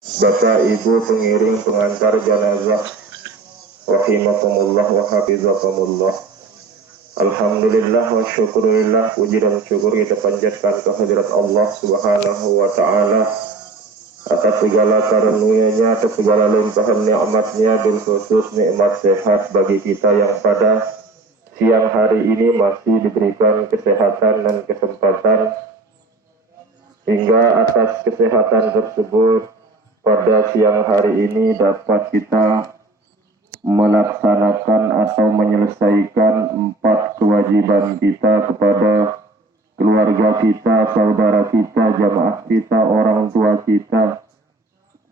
Bapak Ibu pengiring pengantar jenazah rahimakumullah wa hafizakumullah. Alhamdulillah wa syukurillah, puji dan syukur kita panjatkan kehadirat Allah Subhanahu wa taala atas segala karunia-Nya, atas segala limpahan nikmat-Nya, bil khusus nikmat sehat bagi kita yang pada siang hari ini masih diberikan kesehatan dan kesempatan, hingga atas kesehatan tersebut pada siang hari ini dapat kita melaksanakan atau menyelesaikan 4 kewajiban kita kepada keluarga kita, saudara kita, jamaah kita, orang tua kita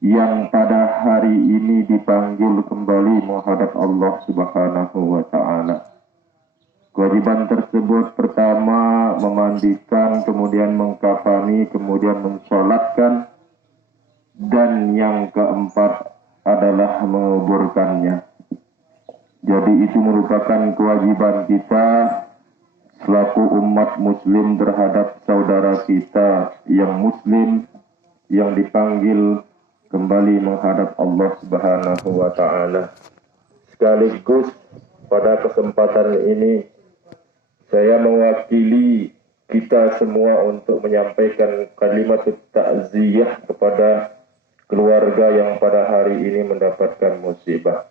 yang pada hari ini dipanggil kembali menghadap Allah Subhanahu wa taala. Kewajiban tersebut pertama memandikan, kemudian mengkafani, kemudian mensolatkan, dan yang keempat adalah menguburkannya. Jadi itu merupakan kewajiban kita selaku umat muslim terhadap saudara kita yang muslim yang dipanggil kembali menghadap Allah Subhanahu wa taala. Sekaligus pada kesempatan ini saya mewakili kita semua untuk menyampaikan kalimat takziah kepada keluarga yang pada hari ini mendapatkan musibah.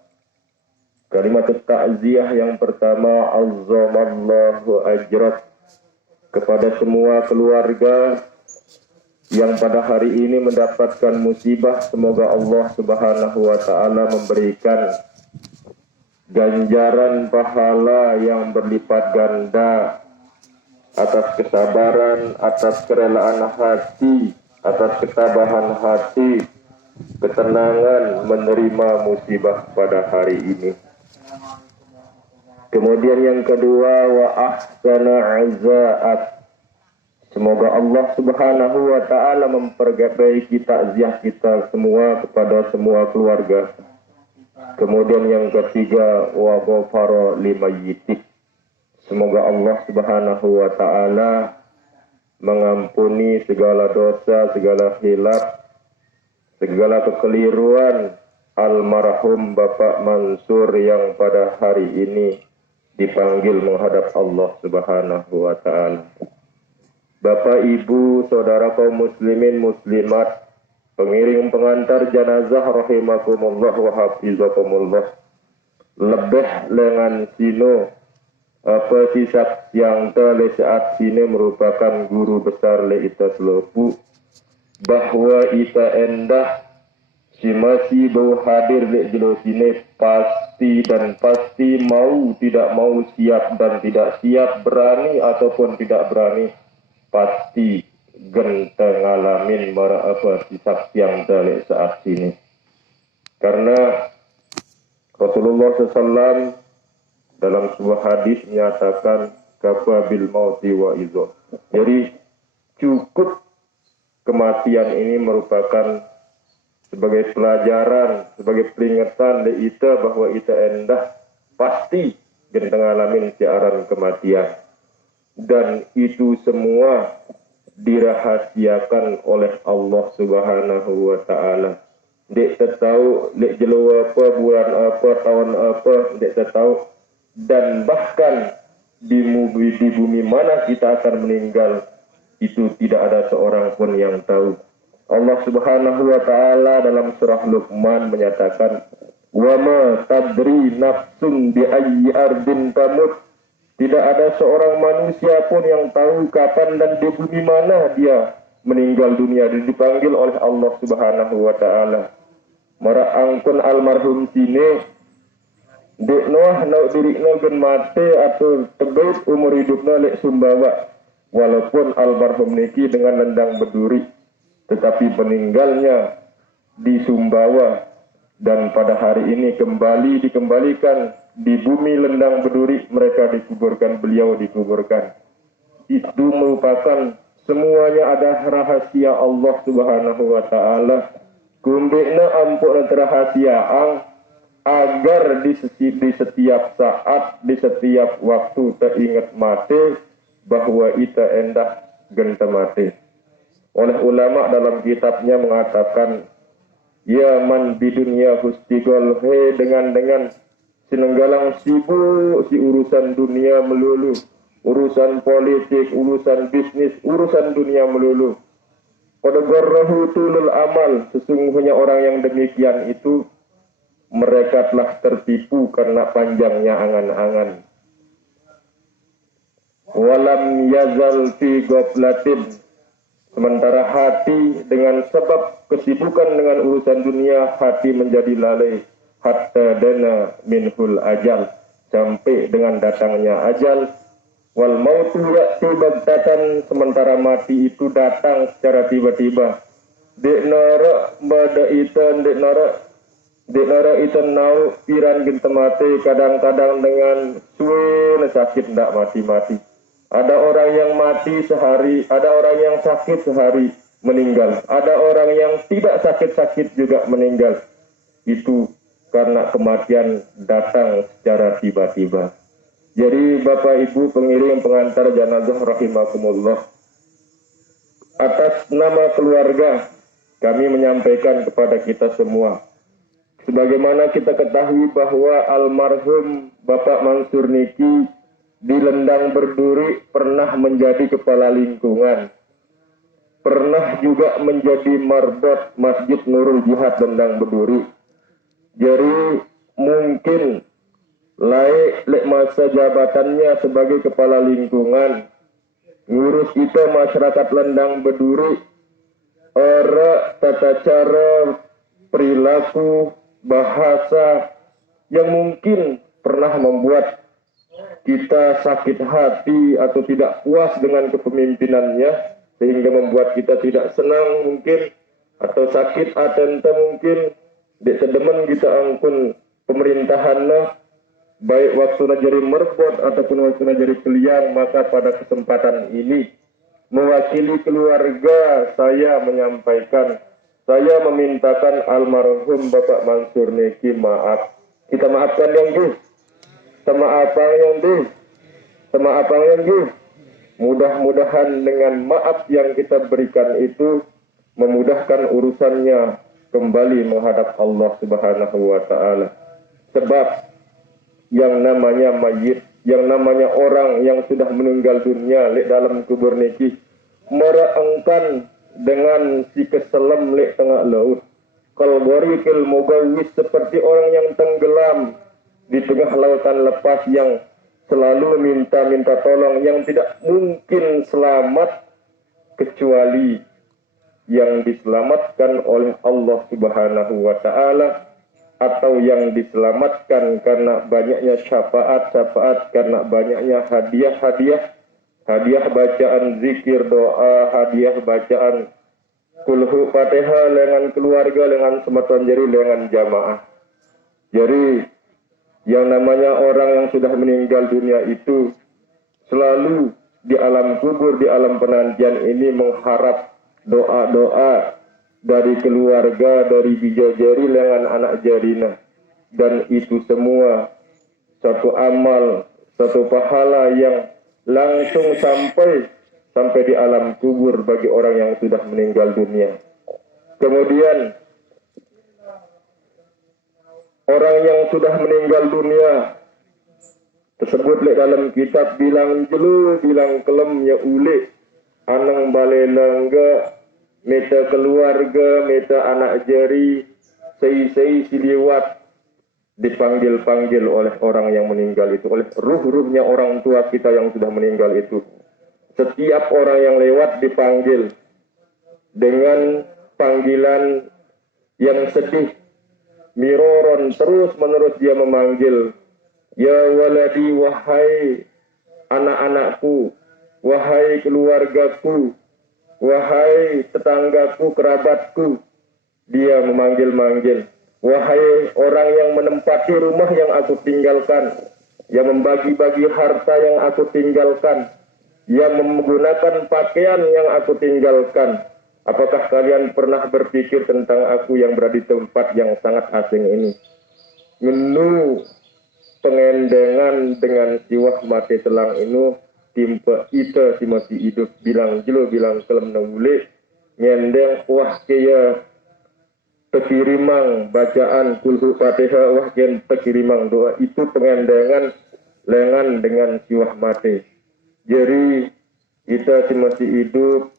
Kalimat takziah yang pertama, azzamallahu ajrak, kepada semua keluarga yang pada hari ini mendapatkan musibah, semoga Allah Subhanahu wa taala memberikan ganjaran pahala yang berlipat ganda atas kesabaran, atas kerelaan hati, atas ketabahan hati, ketenangan menerima musibah pada hari ini. Kemudian yang kedua, wa ahsana azaat, semoga Allah Subhanahu wa taala memperbaiki takziah kita semua kepada semua keluarga. Kemudian yang ketiga, wa ghafara limayyitik, semoga Allah Subhanahu wa taala mengampuni segala dosa, segala hilaf, segala kekeliruan almarhum Bapak Mansur yang pada hari ini dipanggil menghadap Allah Subhanahu wa taala. Bapak, Ibu, saudara kaum muslimin muslimat, pengiring pengantar jenazah rahimakumullah wa hafizakumullah. Lebih lengan sino apa sisak yang tele saat sini merupakan guru besar le ita selopu, bahwa ita endah si masih bau hadir le jelo sini pasti dan pasti, mau tidak mau, siap dan tidak siap, berani ataupun tidak berani, pasti genteng ngalamin mara apa sisak yang tele saat sini. Karena Rasulullah SAW dalam sebuah hadis menyatakan kafa bil mauti wa izon. Jadi cukup kematian ini merupakan sebagai pelajaran, sebagai peringatan dari kita bahwa kita endah pasti genteng ngalamin siaran kematian. Dan itu semua dirahasiakan oleh Allah Subhanahu wa taala. Dek tahu dek jelo apa, bulan apa, tahun apa, dek tahu. Dan bahkan di bumi mana kita akan meninggal, itu tidak ada seorang pun yang tahu. Allah Subhanahu wa taala dalam surah Luqman menyatakan, "Wa ma tadri nafsun bi ayyi ardin tamut." Tidak ada seorang manusia pun yang tahu kapan dan di bumi mana dia meninggal dunia, dan dipanggil oleh Allah Subhanahu wa taala. Mara angkun almarhum sini dek Noah nau dirikna gen mate atau tebeut umur hidupna lek sumbawa, walaupun almarhum niki dengan lendang berduri, tetapi meninggalnya di Sumbawa, dan pada hari ini dikembalikan di bumi lendang berduri, mereka dikuburkan, beliau dikuburkan. Itu merupakan semuanya ada rahasia Allah Subhanahu wa taala. Kumbekna ampun rahasiaan agar di setiap saat, di setiap waktu teringat mati bahwa ita endah genta mati. Oleh ulama dalam kitabnya mengatakan Ya man bidunya hustigol, he dengan sinenggalang sibuk si urusan dunia melulu, urusan politik, urusan bisnis, urusan dunia melulu. Qad gharrahu tulul amal, sesungguhnya orang yang demikian itu mereka telah tertipu karena panjangnya angan-angan. Walam yazal fi ghaflatin, sementara hati dengan sebab kesibukan dengan urusan dunia, hati menjadi lalai. Hatta dana minhul ajal, sampai dengan datangnya ajal. Wal mautu ya'ti baghtatan, sementara mati itu datang secara tiba-tiba. Dek nara bada itan, dek nara itan nau piran ginta mati, kadang-kadang dengan suwe sakit ndak mati-mati. Ada orang yang mati sehari, ada orang yang sakit sehari meninggal, ada orang yang tidak sakit-sakit juga meninggal. Itu karena kematian datang secara tiba-tiba. Jadi Bapak Ibu pengiring pengantar jenazah rahimakumullah, atas nama keluarga kami menyampaikan kepada kita semua, sebagaimana kita ketahui bahwa almarhum Bapak Mansur Niki di Lendang Berduri pernah menjadi kepala lingkungan, pernah juga menjadi marbot Masjid Nurul Jihad Lendang Berduri. Jadi mungkin laik masa jabatannya sebagai kepala lingkungan, ngurus itu masyarakat Lendang Berduri, tata cara, perilaku, bahasa yang mungkin pernah membuat kita sakit hati atau tidak puas dengan kepemimpinannya, sehingga membuat kita tidak senang mungkin, atau sakit atenta mungkin, dek sedemen kita angkun pemerintahannya, baik waktu jadi merbot ataupun waktu jadi keliang. Maka pada kesempatan ini mewakili keluarga saya menyampaikan, saya memintakan almarhum Bapak Mansur Niki maaf. Kita maafkan yang di sama apa yang di. Mudah-mudahan dengan maaf yang kita berikan itu memudahkan urusannya kembali menghadap Allah Subhanahu wa Ta'ala. Sebab yang namanya mayit, yang namanya orang yang sudah meninggal dunia lek dalam kubur niki, meraengkan dengan si keselam lek tengah laut. Kalbori kil mugawis, seperti orang yang tenggelam di tengah lautan lepas, yang selalu minta tolong, yang tidak mungkin selamat kecuali yang diselamatkan oleh Allah Subhanahu wa Ta'ala, atau yang diselamatkan karena banyaknya syafaat-syafaat, karena banyaknya hadiah bacaan zikir doa, hadiah bacaan kulhu fatihah dengan keluarga, dengan sematan jari, dengan jamaah. Jadi yang namanya orang yang sudah meninggal dunia itu selalu di alam kubur, di alam penantian ini mengharap doa-doa dari keluarga, dari bijajari dengan anak jarina. Dan itu semua satu amal, satu pahala yang langsung sampai di alam kubur bagi orang yang sudah meninggal dunia. Kemudian orang yang sudah meninggal dunia tersebut dalam kitab bilang jelu, bilang kelem ya ule, anang bale langga, meta keluarga, meta anak jari, sei siliwat, dipanggil-panggil oleh orang yang meninggal itu, oleh ruh-ruhnya orang tua kita yang sudah meninggal itu. Setiap orang yang lewat dipanggil dengan panggilan yang sedih, miroron, terus-menerus dia memanggil, ya waladi, wahai anak-anakku, wahai keluargaku, wahai tetanggaku, kerabatku. Dia memanggil-manggil, wahai orang yang menempati rumah yang aku tinggalkan, yang membagi-bagi harta yang aku tinggalkan, yang menggunakan pakaian yang aku tinggalkan. Apakah kalian pernah berpikir tentang aku yang berada di tempat yang sangat asing ini? Menu pengendengan dengan siwah mati telang ini, timpa ita si masih hidup, bilang jelo, bilang kelem nangule, ngendeng wah kaya tekirimang bacaan kulhu Fatihah wahken tekirimang doa itu pengendengan lengan dengan siwah mate. Jadi kita masih hidup,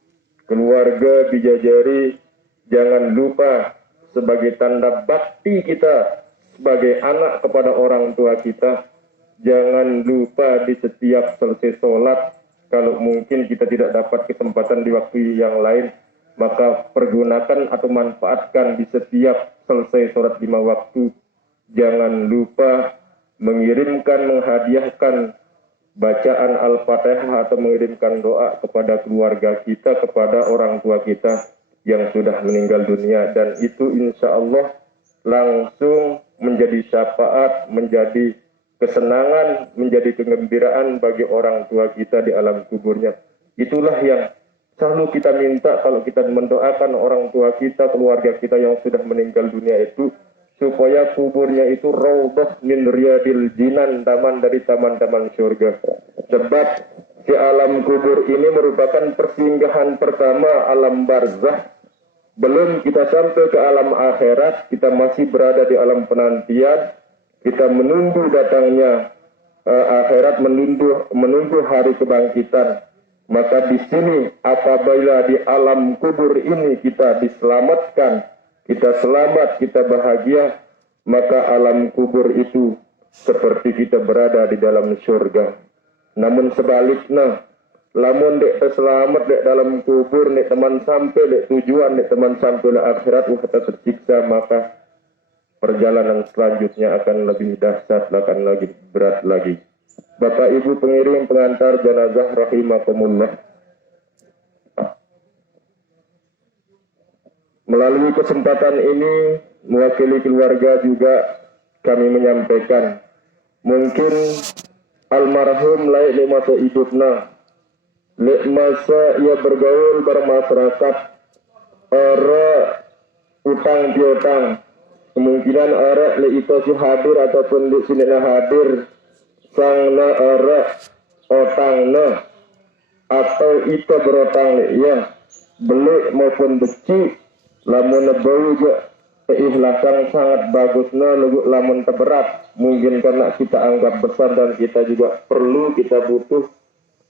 keluarga bijajari, jangan lupa sebagai tanda bakti kita sebagai anak kepada orang tua kita, jangan lupa di setiap selesai sholat, kalau mungkin kita tidak dapat kesempatan di waktu yang lain, maka pergunakan atau manfaatkan di setiap selesai sholat 5 waktu. Jangan lupa mengirimkan, menghadiahkan bacaan Al-Fatihah atau mengirimkan doa kepada keluarga kita, kepada orang tua kita yang sudah meninggal dunia. Dan itu insya Allah langsung menjadi syafaat, menjadi kesenangan, menjadi kegembiraan bagi orang tua kita di alam kuburnya. Itulah yang selalu kita minta kalau kita mendoakan orang tua kita, keluarga kita yang sudah meninggal dunia itu, supaya kuburnya itu raudhah min riyadil jinan, taman dari taman-taman surga. Sebab di alam kubur ini merupakan persinggahan pertama alam barzah. Belum kita sampai ke alam akhirat, kita masih berada di alam penantian. Kita menunggu datangnya akhirat, menunggu hari kebangkitan. Maka di sini apabila di alam kubur ini kita diselamatkan, kita selamat, kita bahagia, maka alam kubur itu seperti kita berada di dalam surga. Namun sebaliknya, lamun dek terselamat dek dalam kubur, dek teman sampai dek tujuan, dek teman sampai ke akhirat, kita tersiksa, maka perjalanan selanjutnya akan lebih dahsyat, akan lebih berat lagi. Bapak Ibu pengiring pengantar jenazah rahimakumullah, melalui kesempatan ini mewakili keluarga juga kami menyampaikan, mungkin almarhum layak di masa hidupnya, di masa ia bergaul bermasyarakat, utang piutang, kemungkinan arah le itu si hadir ataupun di sini hadir sang na arah otang na atau itu berotang le ya beli maupun beci, lamun bau juga keikhlasan sangat bagusnya, lamun terberat mungkin karena kita anggap besar dan kita juga perlu, kita butuh,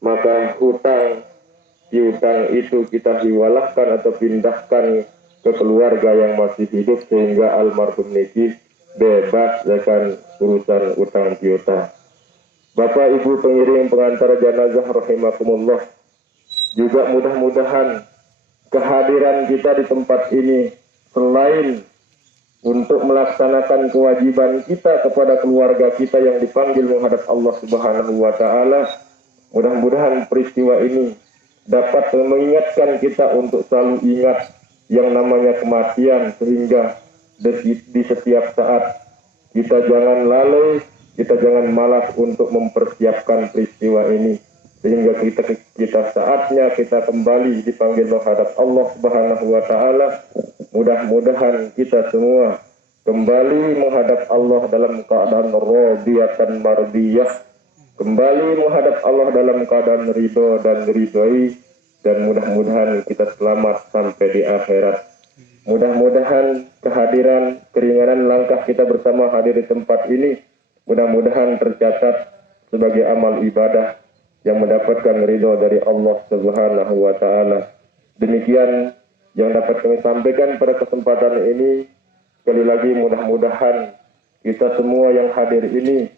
maka piutang itu kita hiwalahkan atau pindahkan ke keluarga yang masih hidup sehingga almarhum niki bebas dengan urusan utang piutang. Bapak Ibu pengiring pengantar jenazah rahimakumullah, juga mudah-mudahan kehadiran kita di tempat ini selain untuk melaksanakan kewajiban kita kepada keluarga kita yang dipanggil menghadap Allah Subhanahu wa taala, mudah-mudahan peristiwa ini dapat mengingatkan kita untuk selalu ingat yang namanya kematian, sehingga di setiap saat kita jangan lalai, kita jangan malas untuk mempersiapkan peristiwa ini, sehingga kita saatnya kita kembali dipanggil menghadap Allah Subhanahu wa taala. Mudah-mudahan kita semua kembali menghadap Allah dalam keadaan radiyatan mardiyah, kembali menghadap Allah dalam keadaan ridho dan diridhoi, dan mudah-mudahan kita selamat sampai di akhirat. Mudah-mudahan kehadiran, keringanan langkah kita bersama hadir di tempat ini mudah-mudahan tercatat sebagai amal ibadah yang mendapatkan ridho dari Allah Subhanahu wa taala. Demikian yang dapat kami sampaikan pada kesempatan ini. Sekali lagi mudah-mudahan kita semua yang hadir ini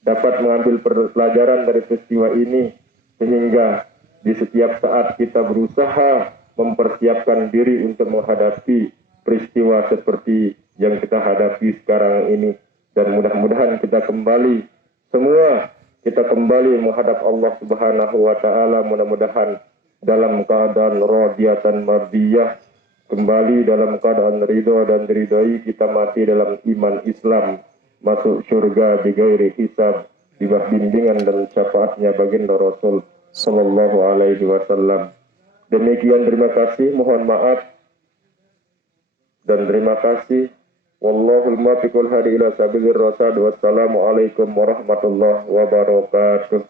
dapat mengambil pelajaran dari peristiwa ini, sehingga di setiap saat kita berusaha mempersiapkan diri untuk menghadapi peristiwa seperti yang kita hadapi sekarang ini. Dan mudah-mudahan kita kembali semua, kita kembali menghadap Allah Subhanahu wa taala, mudah-mudahan dalam keadaan radiyatan mardiyah, kembali dalam keadaan ridho dan diridhoi, kita mati dalam iman Islam, masuk surga bighairi hisab, di bawah bimbingan dan syafaatnya baginda Rasul sallallahu alaihi wasallam. Demikian, terima kasih, mohon maaf dan terima kasih. Wallahul muwaffiq wal hadi ila sabilir rasyad. Wassalamu alaikum warahmatullahi wabarakatuh.